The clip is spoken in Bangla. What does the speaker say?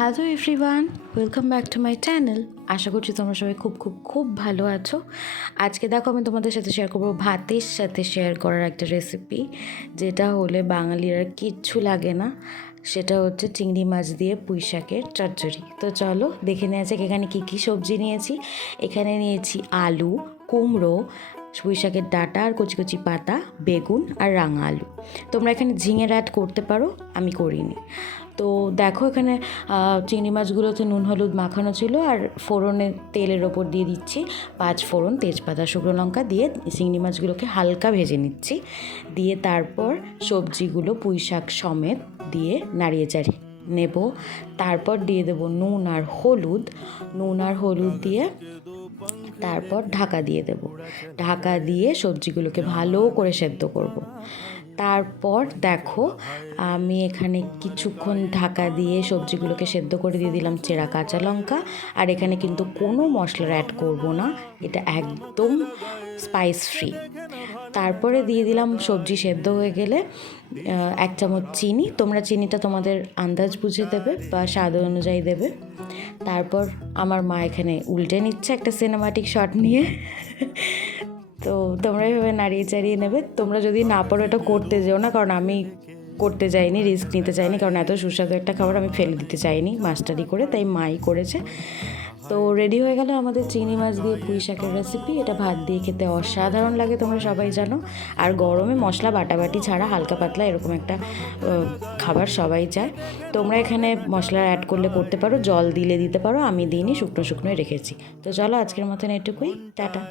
Hello everyone, welcome back to my channel. আশা করছি তোমরা সবাই খুব খুব খুব ভালো আছো। আজকে দেখো আমি তোমাদের সাথে শেয়ার করবো ভাতের সাথে শেয়ার করার একটা রেসিপি, যেটা হলে বাঙালির আর কিচ্ছু লাগে না। সেটা হচ্ছে চিংড়ি মাছ দিয়ে পুঁই শাকের চচ্চড়ি। তো চলো দেখে নেওয়া যাক এখানে কী কী সবজি নিয়েছি। এখানে নিয়েছি আলু, কুমড়ো, পুঁই শাকের ডাঁটা আর কচি কচি পাতা, বেগুন আর রাঙা আলু। তোমরা এখানে ঝিঙের অ্যাড করতে পারো, আমি করিনি। তো দেখো এখানে চিংড়ি মাছগুলোতে নুন হলুদ মাখানো ছিল, আর ফোড়নের তেলের ওপর দিয়ে দিচ্ছি 5 ফোড়ন, তেজপাতা, শুকনো লঙ্কা দিয়ে চিংড়ি মাছগুলোকে হালকা ভেজে নিচ্ছি। দিয়ে তারপর সবজিগুলো পুঁই শাক সমেত দিয়ে নাড়িয়ে চাড়িয়ে নেব। তারপর দিয়ে দেবো নুন আর হলুদ দিয়ে তারপর ঢাকা দিয়ে দেব। ঢাকা দিয়ে সবজিগুলোকে ভালো করে সেদ্ধ করব। তারপর দেখো আমি এখানে কিছুক্ষণ ঢাকা দিয়ে সবজিগুলোকে সেদ্ধ করে দিয়ে দিলাম চেরা কাঁচা লঙ্কা। আর এখানে কিন্তু কোনো মশলার অ্যাড করব না, এটা একদম স্পাইস ফ্রি। তারপরে দিয়ে দিলাম সবজি সেদ্ধ হয়ে গেলে 1 চামচ চিনি। তোমরা চিনিটা তোমাদের আন্দাজ বুঝে দেবে বা স্বাদ অনুযায়ী দেবে। তারপর আমার মা এখানে উল্টে নিচ্ছে একটা সিনেমাটিক শট নিয়ে। তো তোমরা এভাবে নাড়িয়ে চাড়িয়ে নেবে। তোমরা যদি না পারো এটা করতে যেও না, কারণ আমি করতে চাইনি, রিস্ক নিতে চাইনি, কারণ এত সুস্বাদু একটা খাবার আমি ফেলে দিতে চাইনি মাস্টারি করে, তাই মাই করেছে। তো রেডি হয়ে গেল আমাদের চিংড়ি মাছ দিয়ে পুঁই শাকের রেসিপি। এটা ভাত দিয়ে খেতে অসাধারণ লাগে, তোমরা সবাই জানো। আর গরমে মশলা বাটাবাটি ছাড়া হালকা পাতলা এরকম একটা খাবার সবাই চায়। তোমরা এখানে মশলা অ্যাড করলে করতে পারো, জল দিলে দিতে পারো, আমি দিইনি, শুকনো শুকনোই রেখেছি। তো চলো আজকের মতন এটুকুই, টাটা।